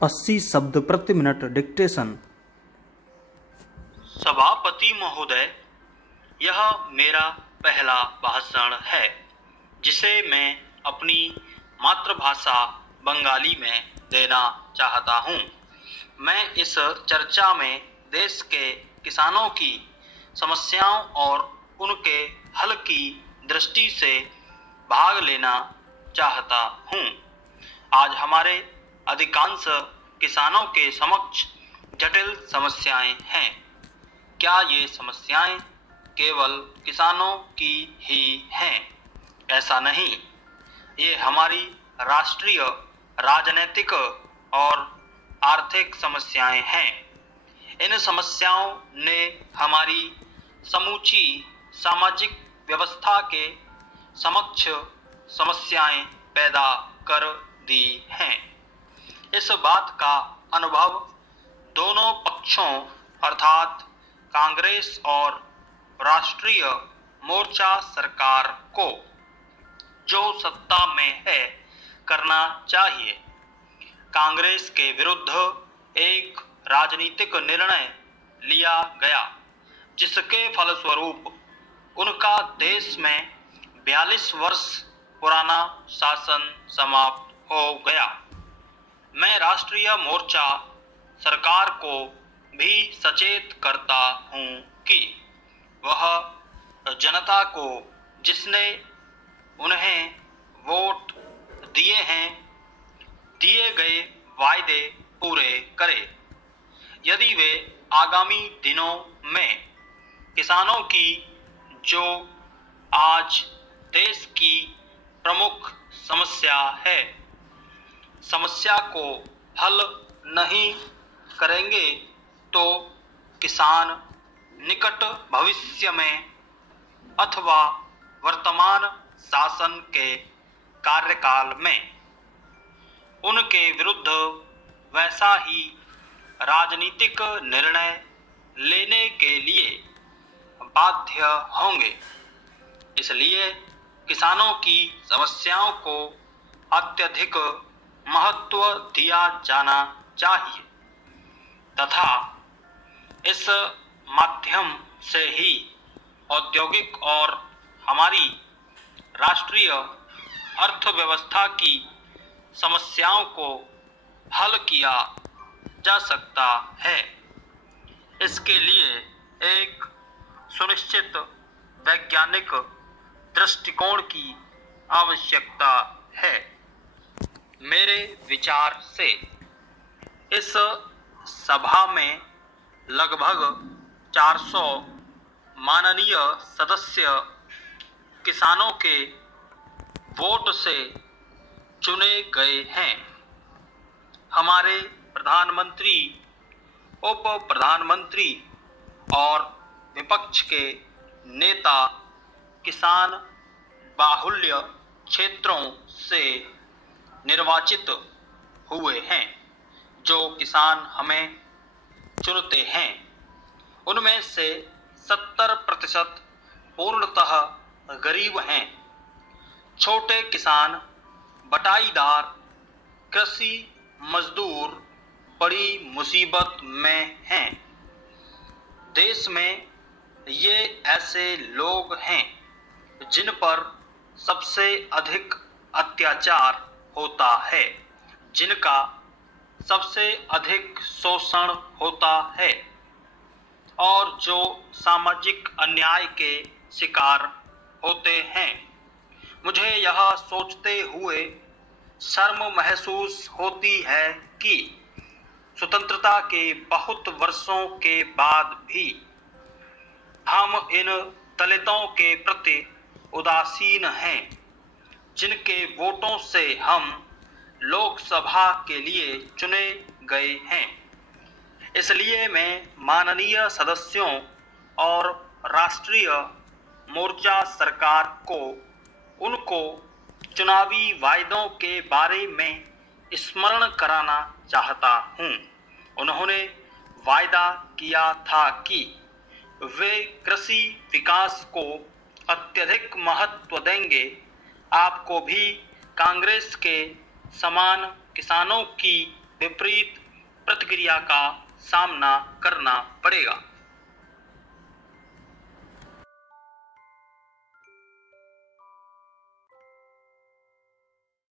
80 शब्द प्रति minute dictation. सभापति महोदय, यह मेरा पहला भाषण है जिसे मैं अपनी मातृभाषा बंगाली में देना चाहता हूँ। मैं इस चर्चा में देश के किसानों की समस्याओं और उनके हल की दृष्टि से भाग लेना चाहता हूँ। आज हमारे अधिकांश किसानों के समक्ष जटिल समस्याएं हैं। क्या ये समस्याएं केवल किसानों की ही हैं? ऐसा नहीं, ये हमारी राष्ट्रीय, राजनीतिक और आर्थिक समस्याएं हैं। इन समस्याओं ने हमारी समूची सामाजिक व्यवस्था के समक्ष समस्याएं पैदा कर दी हैं। इस बात का अनुभव दोनों पक्षों अर्थात कांग्रेस और राष्ट्रीय मोर्चा सरकार को, जो सत्ता में है, करना चाहिए। कांग्रेस के विरुद्ध एक राजनीतिक निर्णय लिया गया जिसके फलस्वरूप उनका देश में 42 वर्ष पुराना शासन समाप्त हो गया। मैं राष्ट्रीय मोर्चा सरकार को भी सचेत करता हूँ कि वह जनता को, जिसने उन्हें वोट दिए हैं, दिए गए वायदे पूरे करे। यदि वे आगामी दिनों में किसानों की, जो आज देश की प्रमुख समस्या है, समस्या को हल नहीं करेंगे तो किसान निकट भविष्य में अथवा वर्तमान शासन के कार्यकाल में उनके विरुद्ध वैसा ही राजनीतिक निर्णय लेने के लिए बाध्य होंगे। इसलिए किसानों की समस्याओं को अत्यधिक महत्व दिया जाना चाहिए तथा इस माध्यम से ही औद्योगिक और हमारी राष्ट्रीय अर्थव्यवस्था की समस्याओं को हल किया जा सकता है। इसके लिए एक सुनिश्चित वैज्ञानिक दृष्टिकोण की आवश्यकता है। मेरे विचार से इस सभा में लगभग 400 माननीय सदस्य किसानों के वोट से चुने गए हैं। हमारे प्रधानमंत्री, उप प्रधानमंत्री और विपक्ष के नेता किसान बाहुल्य क्षेत्रों से निर्वाचित हुए हैं। जो किसान हमें चुनते हैं उनमें से 70% पूर्णतः गरीब हैं। छोटे किसान, बटाईदार, कृषि मजदूर बड़ी मुसीबत में हैं। देश में ये ऐसे लोग हैं जिन पर सबसे अधिक अत्याचार होता है, जिनका सबसे अधिक शोषण होता है और जो सामाजिक अन्याय के शिकार होते हैं। मुझे यह सोचते हुए शर्म महसूस होती है कि स्वतंत्रता के बहुत वर्षों के बाद भी हम इन दलितों के प्रति उदासीन हैं, जिनके वोटों से हम लोकसभा के लिए चुने गए हैं। इसलिए मैं माननीय सदस्यों और राष्ट्रीय मोर्चा सरकार को उनको चुनावी वायदों के बारे में स्मरण कराना चाहता हूं। उन्होंने वायदा किया था कि वे कृषि विकास को अत्यधिक महत्व देंगे। आपको भी कांग्रेस के समान किसानों की विपरीत प्रतिक्रिया का सामना करना पड़ेगा।